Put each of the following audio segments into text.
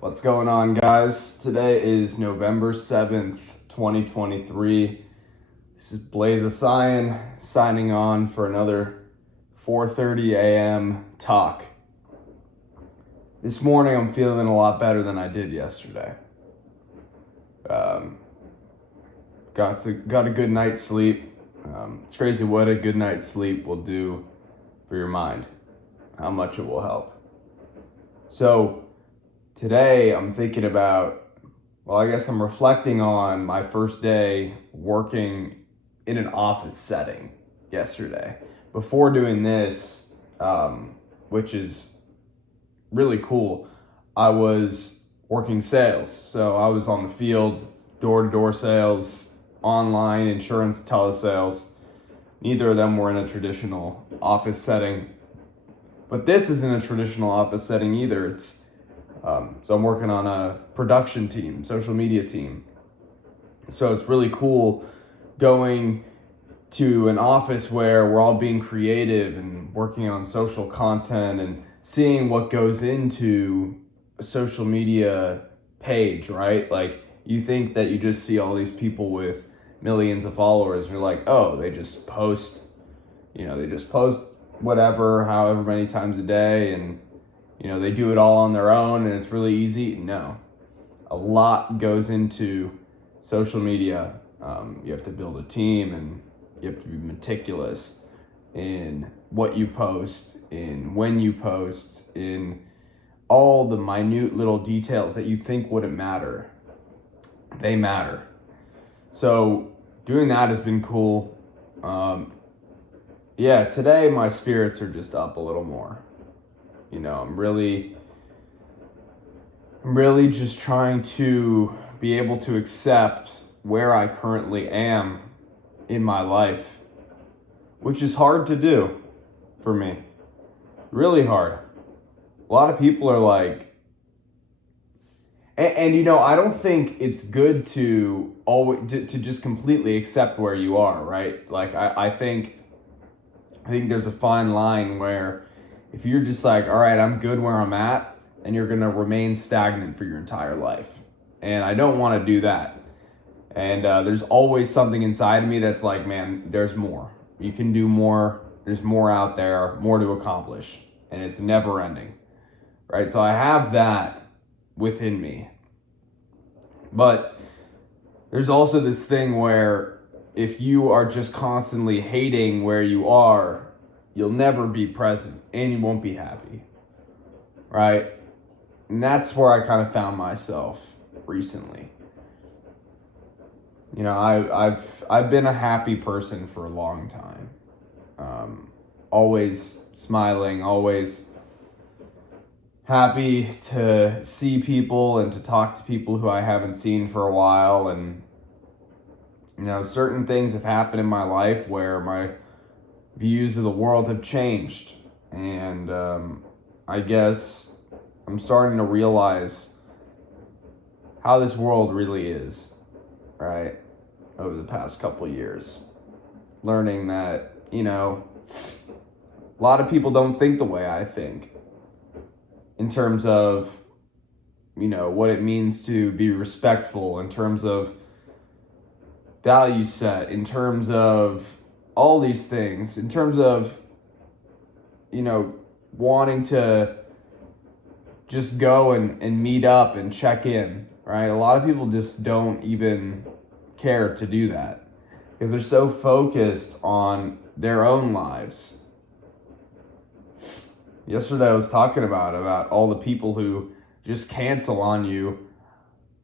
What's going on, guys? Today is November 7th, 2023. This is Blaze of Cyan signing on for another 4:30 a.m. talk. This morning I'm feeling a lot better than I did yesterday. Got a good night's sleep. It's crazy what a good night's sleep will do for your mind, how much it will help. So today I'm thinking about, I guess I'm reflecting on my first day working in an office setting yesterday. Before doing this, which is really cool, I was working sales. So I was on the field, door-to-door sales, online insurance telesales. Neither of them were in a traditional office setting. But this isn't a traditional office setting either. So I'm working on a production team, social media team. So it's really cool going to an office where we're all being creative and working on social content and seeing what goes into a social media page, right? Like, you think that you just see all these people with millions of followers and you're like, oh, they just post whatever, however many times a day, and they do it all on their own and it's really easy. No, a lot goes into social media. You have to build a team and you have to be meticulous in what you post, in when you post, in all the minute little details that you think wouldn't matter. They matter. So doing that has been cool. Today my spirits are just up a little more. I'm really just trying to be able to accept where I currently am in my life, which is hard to do for me. Really hard. A lot of people are like, and I don't think it's good to always to just completely accept where you are, right? Like I think there's a fine line where if you're just like, all right, I'm good where I'm at, and you're gonna remain stagnant for your entire life. And I don't want to do that. And there's always something inside of me that's like, man, there's more. You can do more. There's more out there, more to accomplish. And it's never ending, right? So I have that within me. But there's also this thing where if you are just constantly hating where you are, you'll never be present and you won't be happy, right? And that's where I kind of found myself recently. I've been a happy person for a long time. Always smiling, always happy to see people and to talk to people who I haven't seen for a while. And, certain things have happened in my life where my views of the world have changed. And I guess I'm starting to realize how this world really is, right? Over the past couple years. Learning that, a lot of people don't think the way I think in terms of, what it means to be respectful, in terms of value set, in terms of all these things, in terms of, wanting to just go and meet up and check in, right? A lot of people just don't even care to do that because they're so focused on their own lives. Yesterday I was talking about all the people who just cancel on you,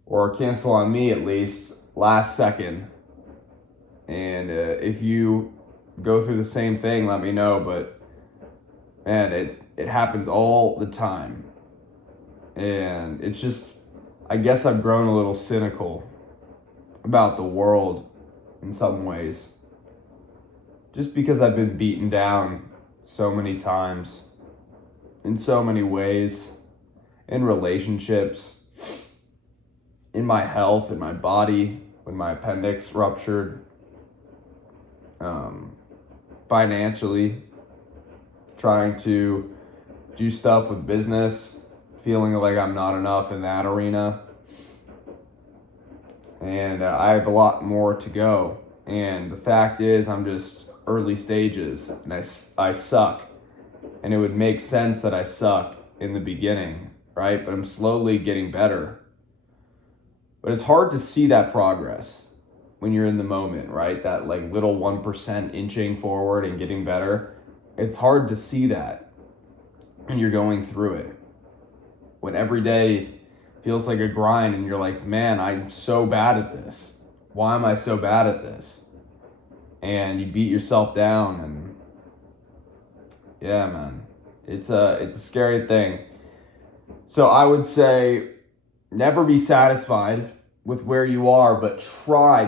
or cancel on me at least, last second. And if you go through the same thing, let me know. But man, it happens all the time. And it's just, I guess I've grown a little cynical about the world in some ways. Just because I've been beaten down so many times, in so many ways, in relationships, in my health, in my body, when my appendix ruptured, financially, trying to do stuff with business, feeling like I'm not enough in that arena. And I have a lot more to go. And the fact is, I'm just early stages, and I suck. And it would make sense that I suck in the beginning, right? But I'm slowly getting better. But it's hard to see that progress when you're in the moment, right? That like little 1% inching forward and getting better. It's hard to see that when you're going through it. When every day feels like a grind and you're like, man, I'm so bad at this. Why am I so bad at this? And you beat yourself down, and yeah, man, it's a scary thing. So I would say never be satisfied with where you are, but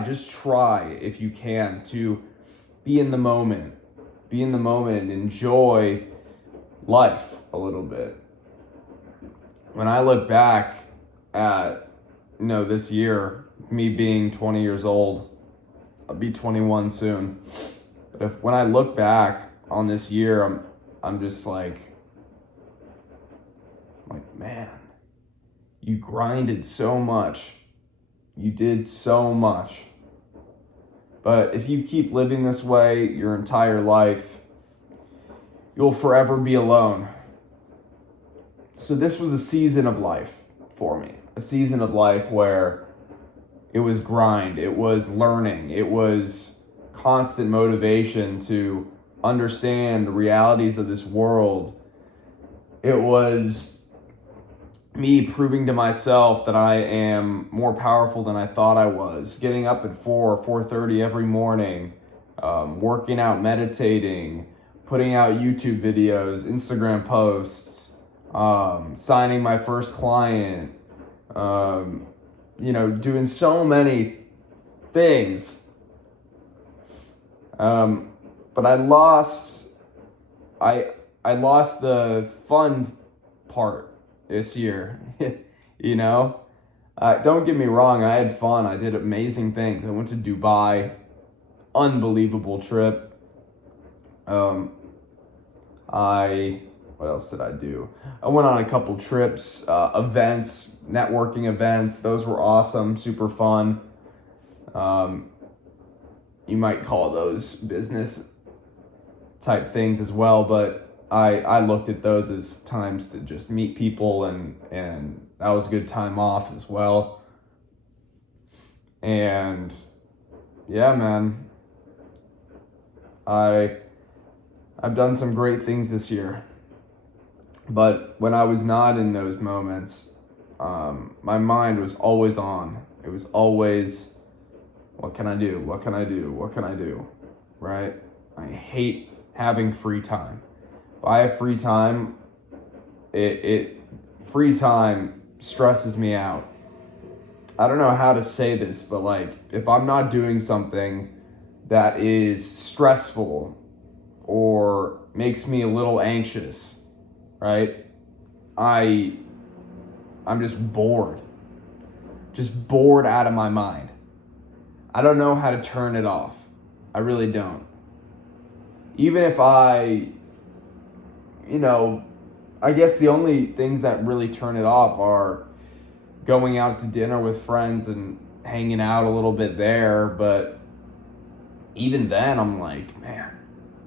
just try if you can to be in the moment. Be in the moment and enjoy life a little bit. When I look back at, this year, me being 20 years old, I'll be 21 soon. But when I look back on this year, I'm just like, man, you grinded so much. You did so much. But if you keep living this way your entire life, you'll forever be alone. So this was a season of life for me. A season of life where it was grind, it was learning, it was constant motivation to understand the realities of this world. It was me proving to myself that I am more powerful than I thought I was. Getting up at 4:30 every morning, working out, meditating, putting out YouTube videos, Instagram posts, signing my first client, doing so many things. But I lost the fun part this year. Don't get me wrong, I had fun. I did amazing things. I went to Dubai, unbelievable trip. What else did I do? I went on a couple trips, events, networking events. Those were awesome, super fun. You might call those business type things as well, but I looked at those as times to just meet people, and that was a good time off as well. And yeah, man, I've done some great things this year. But when I was not in those moments, my mind was always on. It was always, what can I do? What can I do? What can I do? Right? I hate having free time. If I have free time, free time stresses me out. I don't know how to say this, but if I'm not doing something that is stressful or makes me a little anxious, right? I'm just bored out of my mind. I don't know how to turn it off. I really don't. Even if I guess the only things that really turn it off are going out to dinner with friends and hanging out a little bit there. But even then, I'm like, man,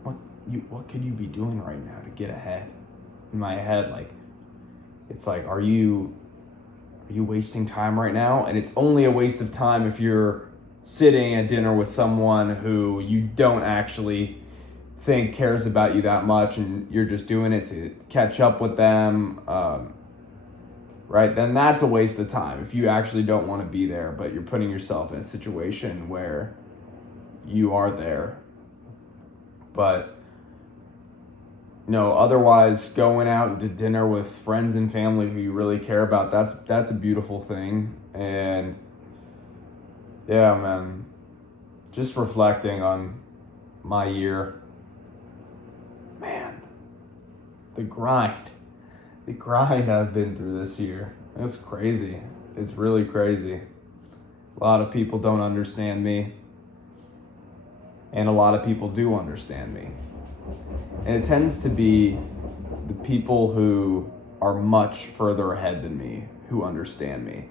what could you be doing right now to get ahead? In my head, it's like, are you wasting time right now? And it's only a waste of time if you're sitting at dinner with someone who you don't actually think cares about you that much, and you're just doing it to catch up with them, right? Then that's a waste of time if you actually don't want to be there, but you're putting yourself in a situation where you are there. But otherwise, going out to dinner with friends and family who you really care about, that's a beautiful thing. And yeah, man, just reflecting on my year, man, the grind I've been through this year, it's crazy. It's really crazy. A lot of people don't understand me, and a lot of people do understand me. And it tends to be the people who are much further ahead than me, who understand me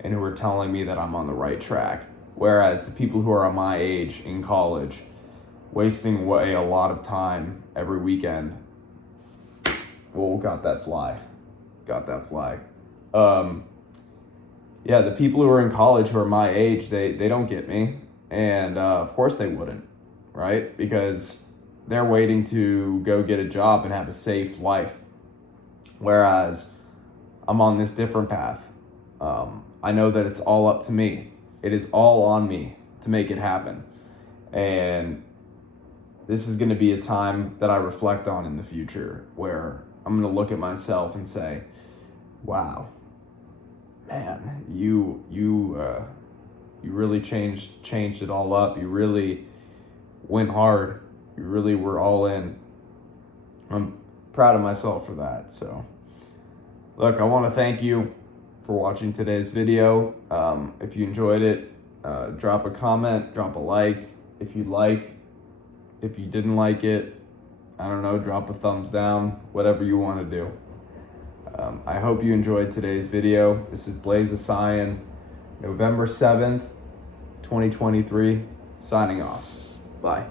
and who are telling me that I'm on the right track. Whereas the people who are my age in college, wasting away a lot of time every weekend. Oh, got that fly. Yeah, the people who are in college who are my age, they don't get me. And of course they wouldn't, right? Because they're waiting to go get a job and have a safe life. Whereas I'm on this different path. I know that it's all up to me. It is all on me to make it happen. And this is going to be a time that I reflect on in the future where I'm going to look at myself and say, wow, man, you really changed it all up. You really went hard. You really were all in. I'm proud of myself for that. So, look, I want to thank you for watching today's video. If you enjoyed it, drop a comment, drop a like if you like. If you didn't like it, I don't know, drop a thumbs down, whatever you want to do. I hope you enjoyed today's video. This is Blaze of Cyan, November 7th, 2023, signing off. Bye.